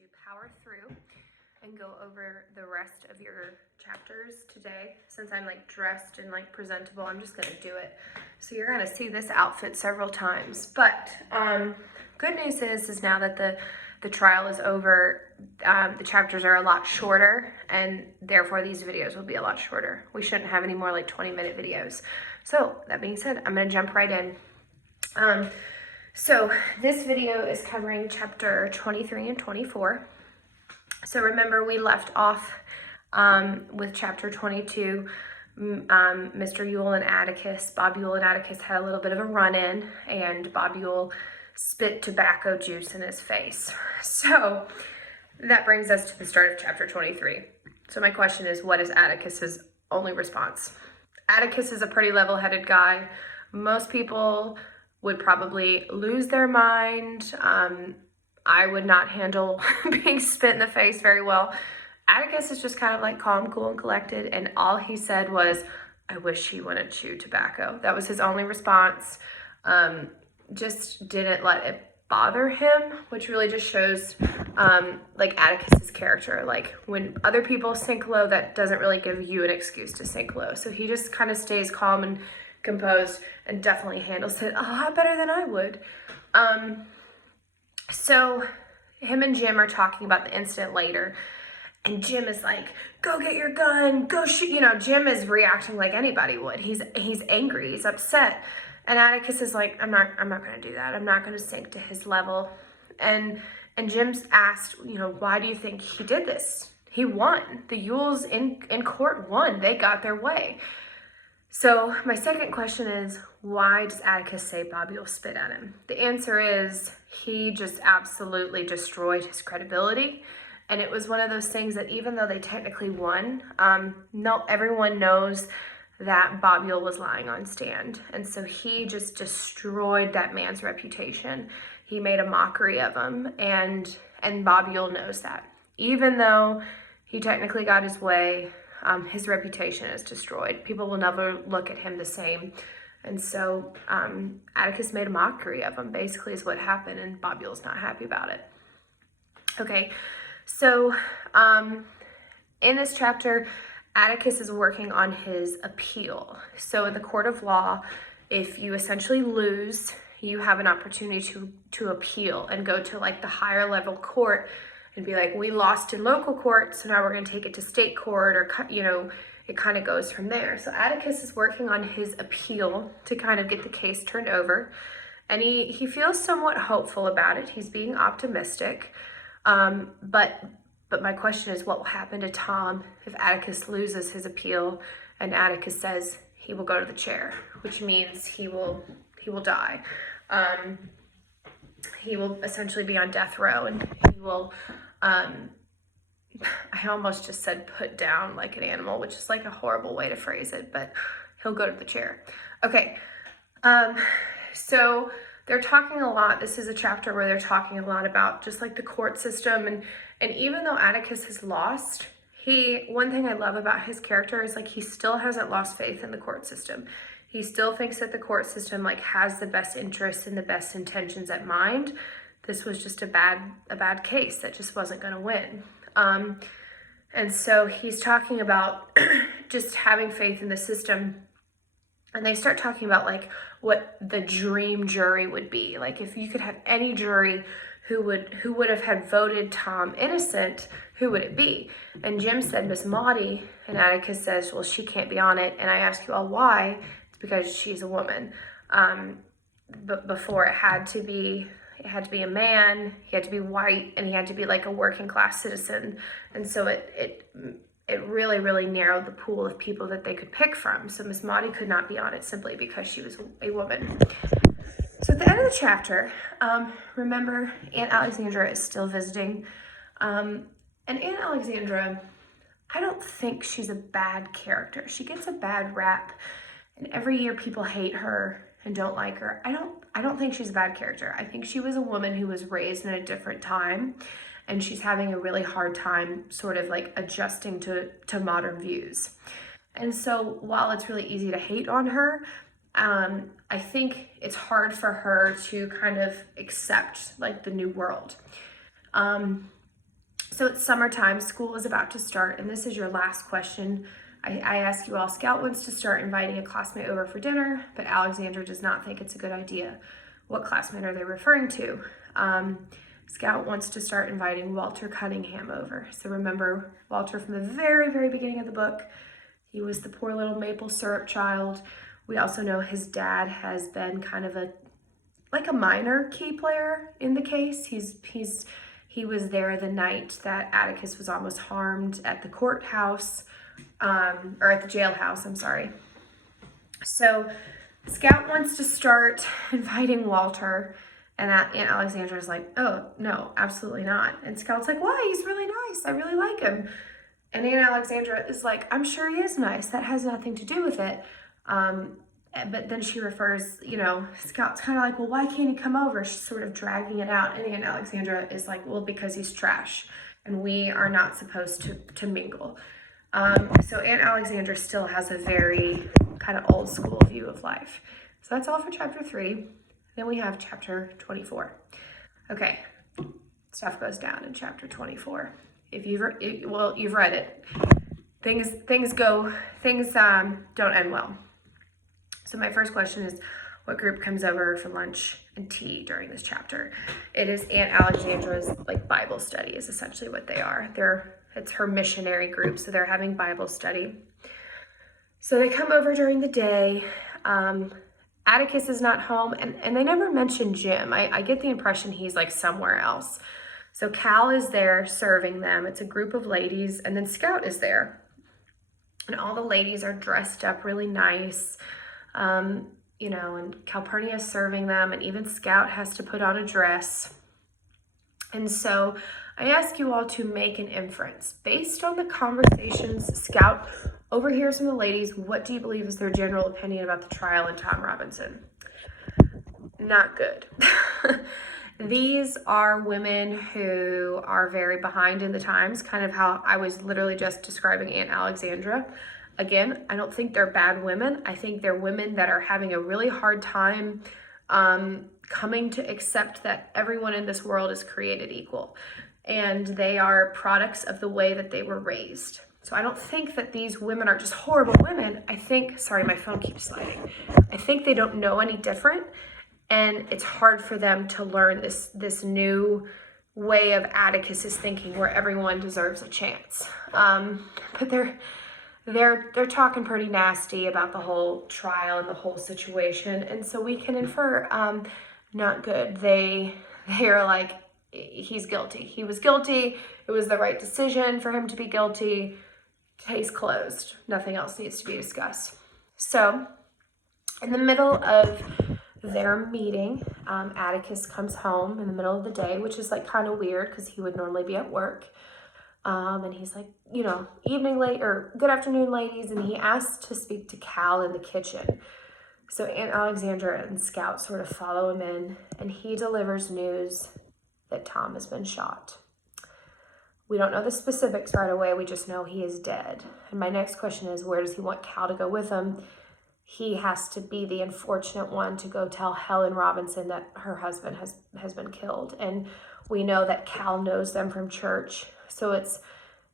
to power through and go over the rest of your chapters today. Since I'm like dressed and like presentable, I'm just gonna do it. So you're gonna see this outfit several times. But good news is now that the trial is over, the chapters are a lot shorter, and therefore these videos will be a lot shorter. We shouldn't have any more like 20-minute videos. So that being said, I'm gonna jump right in. So this video is covering chapter 23 and 24. So remember, we left off with chapter 22. Mr. Yule and Atticus, Bob Yule and Atticus had a little bit of a run-in, and Bob Yule spit tobacco juice in his face. So that brings us to the start of chapter 23. So my question is, what is Atticus's only response? Atticus is a pretty level-headed guy. Most people would probably lose their mind. I would not handle being spit in the face very well. Atticus is just kind of like calm, cool, and collected, and all he said was, I wish he wouldn't chew tobacco. That was his only response. Just didn't let it bother him, which really just shows like Atticus's character. Like when other people sink low, that doesn't really give you an excuse to sink low. So he just kind of stays calm and composed and definitely handles it a lot better than I would. So him and Jim are talking about the incident later, and Jim is like, go get your gun, go shoot. You know, Jim is reacting like anybody would. He's angry, he's upset. And Atticus is like, I'm not gonna do that. I'm not gonna sink to his level. And Jim's asked, you know, why do you think he did this? He won. The Yules in court won. They got their way. So my second question is, why does Atticus say Bob Yule spit at him? The answer is he just absolutely destroyed his credibility. And it was one of those things that even though they technically won, everyone knows that Bob Yule was lying on stand. And so he just destroyed that man's reputation. He made a mockery of him, and Bob Yule knows that. Even though he technically got his way, his reputation is destroyed. People will never look at him the same. And so Atticus made a mockery of him, basically is what happened, and Bob Yule's not happy about it. Okay, so in this chapter, Atticus is working on his appeal. So in the court of law, if you essentially lose, you have an opportunity to appeal and go to like the higher level court and be like, we lost in local court, so now we're going to take it to state court, or, you know, it kind of goes from there. So Atticus is working on his appeal to kind of get the case turned over, and he feels somewhat hopeful about it. He's being optimistic, but my question is, what will happen to Tom if Atticus loses his appeal and Atticus says he will go to the chair, which means he will die. He will essentially be on death row, and he will, I almost just said put down like an animal, which is like a horrible way to phrase it, but he'll go to the chair. Okay, so they're talking a lot. This is a chapter where they're talking a lot about just like the court system, and even though Atticus has lost, one thing I love about his character is like he still hasn't lost faith in the court system. He still thinks that the court system like has the best interests and the best intentions at mind. This was just a bad case that just wasn't going to win. And so he's talking about just having faith in the system. And they start talking about like what the dream jury would be. Like if you could have any jury who would have had voted Tom innocent, who would it be? And Jim said Miss Maudie, and Atticus says, well, she can't be on it. And I ask you all why. It's because she's a woman. But before it had to be a man, he had to be white, and he had to be like a working class citizen. And so it really, really narrowed the pool of people that they could pick from. So Miss Maudie could not be on it simply because she was a woman. So at the end of the chapter, remember, Aunt Alexandra is still visiting. And Aunt Alexandra, I don't think she's a bad character. She gets a bad rap, and every year people hate her and don't like her. I don't think she's a bad character. I think she was a woman who was raised in a different time, and she's having a really hard time sort of like adjusting to modern views. And so while it's really easy to hate on her, I think it's hard for her to kind of accept like the new world. So it's summertime, school is about to start, and this is your last question. I ask you all, Scout wants to start inviting a classmate over for dinner, but Alexandra does not think it's a good idea. What classmate are they referring to? Scout wants to start inviting Walter Cunningham over. So remember Walter from the very, very beginning of the book. He was the poor little maple syrup child. We also know his dad has been kind of a minor key player in the case. He was there the night that Atticus was almost harmed at the courthouse, or at the jailhouse, I'm sorry. So Scout wants to start inviting Walter, and Aunt Alexandra's like, oh, no, absolutely not. And Scout's like, why? He's really nice. I really like him. And Aunt Alexandra is like, I'm sure he is nice. That has nothing to do with it. But then she refers, Scout's kind of like, well, why can't he come over? She's sort of dragging it out. And Aunt Alexandra is like, well, because he's trash and we are not supposed to mingle. So Aunt Alexandra still has a very kind of old school view of life. So that's all for chapter 3. Then we have chapter 24. Okay, stuff goes down in chapter 24. If you've read it, things don't end well. So my first question is, what group comes over for lunch and tea during this chapter? It is Aunt Alexandra's Bible study is essentially what they are. It's her missionary group, so they're having Bible study. So they come over during the day. Atticus is not home, and they never mention Jim. I get the impression he's somewhere else. So Cal is there serving them. It's a group of ladies, and then Scout is there. And all the ladies are dressed up really nice. And Calpurnia is serving them, and even Scout has to put on a dress. And so I ask you all to make an inference. Based on the conversations Scout overhears from the ladies, what do you believe is their general opinion about the trial and Tom Robinson? Not good. These are women who are very behind in the times, kind of how I was literally just describing Aunt Alexandra. Again, I don't think they're bad women. I think they're women that are having a really hard time coming to accept that everyone in this world is created equal. And they are products of the way that they were raised. So I don't think that these women are just horrible women. Sorry, my phone keeps sliding. I think they don't know any different. And it's hard for them to learn this new way of Atticus's thinking where everyone deserves a chance. But they're talking pretty nasty about the whole trial and the whole situation. And so we can infer, not good. They are like, he's guilty. He was guilty. It was the right decision for him to be guilty. Case closed. Nothing else needs to be discussed. So in the middle of their meeting, Atticus comes home in the middle of the day, which is kind of weird because he would normally be at work. And he's like, evening late or good afternoon, ladies. And he asks to speak to Cal in the kitchen. So Aunt Alexandra and Scout sort of follow him in, and he delivers news that Tom has been shot. We don't know the specifics right away. We just know he is dead. And my next question is, where does he want Cal to go with him? He has to be the unfortunate one to go tell Helen Robinson that her husband has been killed. And we know that Cal knows them from church. So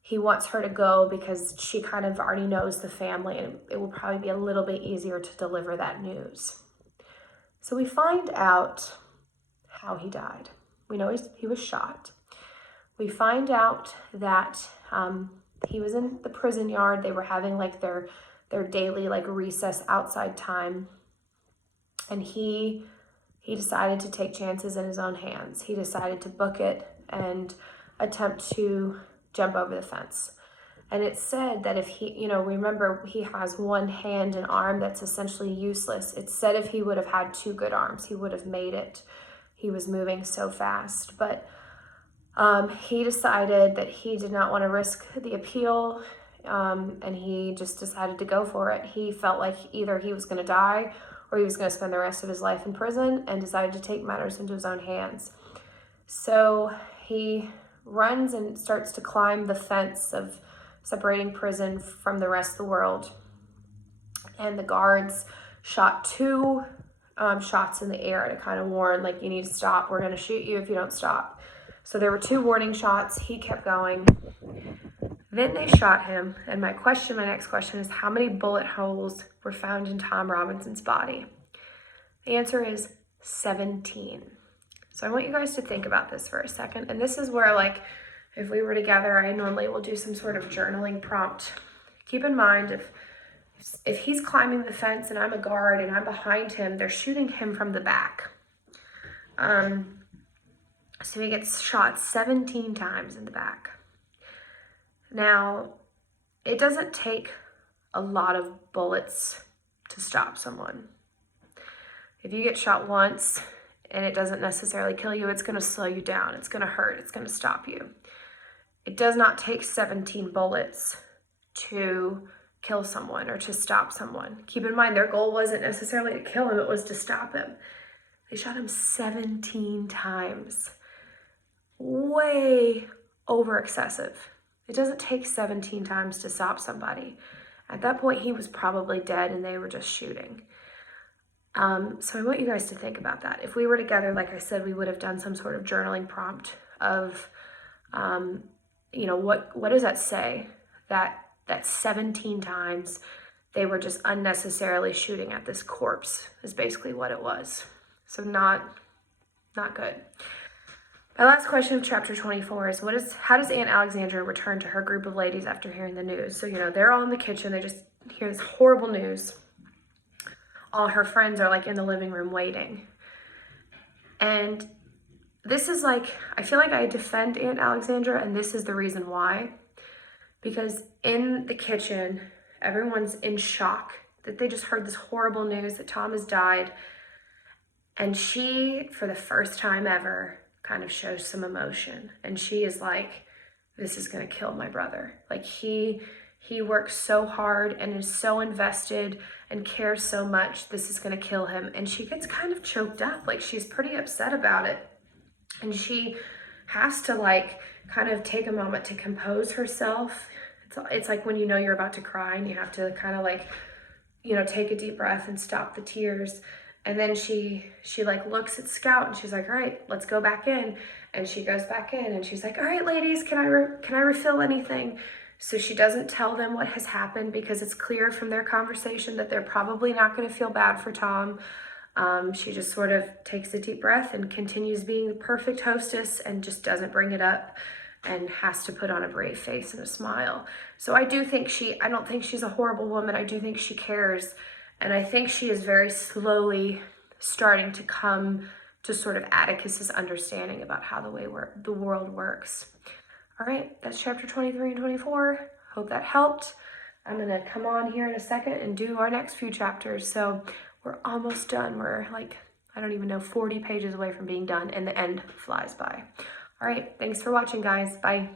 he wants her to go because she kind of already knows the family, and it will probably be a little bit easier to deliver that news. So we find out how he died. We know he was shot. We find out that he was in the prison yard. They were having their daily recess outside time. And he decided to take chances in his own hands. He decided to book it and attempt to jump over the fence. And it's said that if he, remember he has one hand and arm that's essentially useless. It's said if he would have had 2 good arms, he would have made it. He was moving so fast. But he decided that he did not want to risk the appeal, and he just decided to go for it. He felt like either he was going to die or he was going to spend the rest of his life in prison, and decided to take matters into his own hands. So he runs and starts to climb the fence of separating prison from the rest of the world. And the guards shot 2 shots in the air to kind of warn, you need to stop. We're going to shoot you if you don't stop. So there were 2 warning shots. He kept going. Then they shot him. And my next question is, how many bullet holes were found in Tom Robinson's body? The answer is 17. So I want you guys to think about this for a second. And this is where, like, if we were together, I normally will do some sort of journaling prompt. Keep in mind, if he's climbing the fence and I'm a guard and I'm behind him, they're shooting him from the back. So he gets shot 17 times in the back. Now, it doesn't take a lot of bullets to stop someone. If you get shot once and it doesn't necessarily kill you, it's going to slow you down. It's going to hurt. It's going to stop you. It does not take 17 bullets to kill someone or to stop someone. Keep in mind, their goal wasn't necessarily to kill him. It was to stop him. They shot him 17 times. Way over excessive. It doesn't take 17 times to stop somebody. At that point, he was probably dead and they were just shooting. So I want you guys to think about that. If we were together, like I said, we would have done some sort of journaling prompt of, what does that say? That 17 times they were just unnecessarily shooting at this corpse is basically what it was. So not good. My last question of chapter 24 is, how does Aunt Alexandra return to her group of ladies after hearing the news? So, they're all in the kitchen. They just hear this horrible news. All her friends are like in the living room waiting. And this is like, I feel like I defend Aunt Alexandra, and this is the reason why. Because in the kitchen, everyone's in shock that they just heard this horrible news that Tom has died. And she, for the first time ever, kind of shows some emotion. And she is like, this is going to kill my brother. Like he works so hard and is so invested and cares so much. This is going to kill him. And she gets kind of choked up. Like she's pretty upset about it. And she has to like kind of take a moment to compose herself. It's like when you're about to cry and you have to kind of like, take a deep breath and stop the tears. And then she like looks at Scout and she's like, all right, let's go back in. And she goes back in and she's like, all right, ladies, can I refill anything? So she doesn't tell them what has happened because it's clear from their conversation that they're probably not going to feel bad for Tom. She just sort of takes a deep breath and continues being the perfect hostess and just doesn't bring it up and has to put on a brave face and a smile. So I don't think she's a horrible woman. I do think she cares. And I think she is very slowly starting to come to sort of Atticus's understanding about how the world works. All right, that's chapter 23 and 24. Hope that helped. I'm going to come on here in a second and do our next few chapters. So we're almost done. We're like, I don't even know, 40 pages away from being done, and the end flies by. All right, thanks for watching, guys. Bye.